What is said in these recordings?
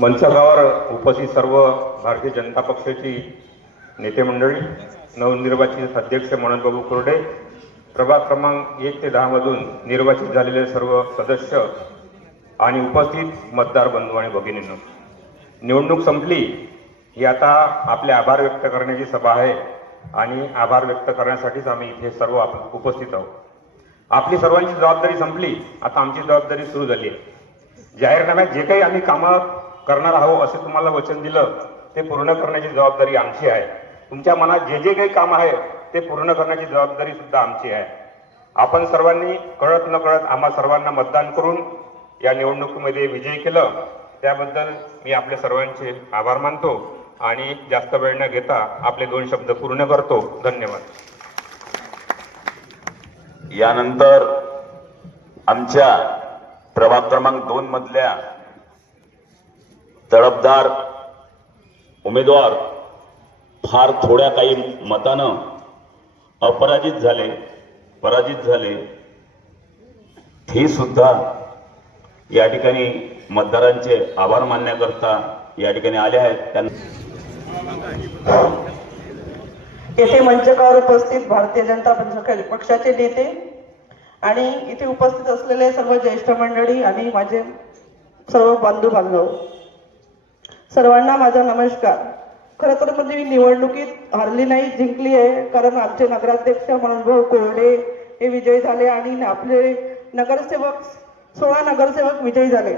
मंचावर उपस्थित सर्व भारतीय जनता पक्षाची नेते मंडळी, नवनिर्वाचित अध्यक्ष मनोजबाबू कोरडे, प्रभाग क्रमांक 1 ते 10 मधून निर्वाचित झालेले सर्व सदस्य आणि उपस्थित मतदार बंधू आणि भगिनींनो, निवडणूक संपली ही आता आपले आभार व्यक्त करण्याची सभा आहे आणि आभार व्यक्त करण्यासाठीच आम्ही इथे सर्व उपस्थित आहोत. आपली सर्वांची जबाबदारी संपली, आता आमची जबाबदारी सुरू झाली आहे. जाहीरनाम्यात जे काही आम्ही कामं करणार आहोत असे तुम्हाला वचन दिलं ते पूर्ण करण्याची जबाबदारी आमची आहे. तुमच्या मनात जे जे काही काम आहे ते पूर्ण करण्याची जबाबदारी सुद्धा आमची आहे. आपण सर्वांनी कळत न कळत आम्हा सर्वांना मतदान करून या निवडणुकीमध्ये विजयी केलं, त्याबद्दल मी आपल्या सर्वांचे आभार मानतो आणि जास्त वेळ न घेता आपले 2 शब्द पूर्ण करतो. धन्यवाद. यानंतर आमच्या प्रभाग क्रमांक 2 मधल्या तडफदार उमेदवार फार थोड्या काही मतानं पराजित झाले हे सुद्धा या ठिकाणी मतदारांचे आभार मानण्याकरता या ठिकाणी आले आहेत. येथे मंचावर उपस्थित भारतीय जनता पक्षाचे नेते आणि इथे उपस्थित असलेले सर्व ज्येष्ठ मंडळी आणि माझे सर्व बंधू बांधव, सर्वांना माझा नमस्कार. खरं तर म्हणजे मी निवडणुकीत हरली नाही, जिंकली आहे. कारण आमचे नगराध्यक्ष मनोजभाऊ कोरडे हे विजयी झाले आणि आपले नगरसेवक 16 नगरसेवक विजयी झाले.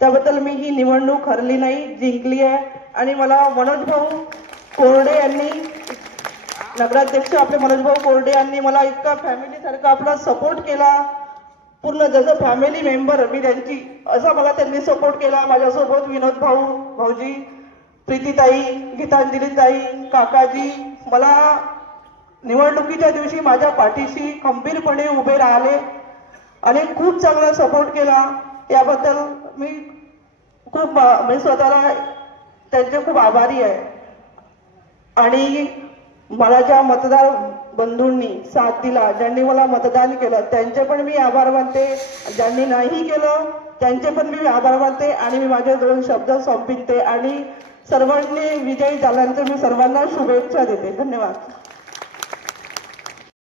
त्याबद्दल मी ही निवडणूक हरली नाही, जिंकली आहे. आणि मला मनोजभाऊ कोरडे यांनी, नगराध्यक्ष आपले मनोजभाऊ कोरडे यांनी मला इतका फॅमिलीसारखा आपला सपोर्ट केला, पूर्ण जसं फॅमिली मेंबर मी त्यांची, असा मला त्यांनी सपोर्ट केला. माझ्यासोबत विनोद भाऊजी, प्रीतीताई, गीतांजलीताई, काकाजी मला निवडणुकीच्या दिवशी माझ्या पाठीशी खंबीरपणे उभे राहिले आणि खूप चांगला सपोर्ट केला. याबद्दल मी स्वतःला त्यांचे खूप आभारी आहे. आणि मला ज्या मतदार बंधूंनी साथ दिला, ज्यांनी मला मतदान केलं, त्यांचे पण मी आभार मानते. ज्यांनी नाही केलं त्यांचे पण मी आभार मानते. आणि मी माझे 2 शब्द संपविते आणि सर्वांनी विजयी झाल्यानंतर मी सर्वांना शुभेच्छा देते. धन्यवाद.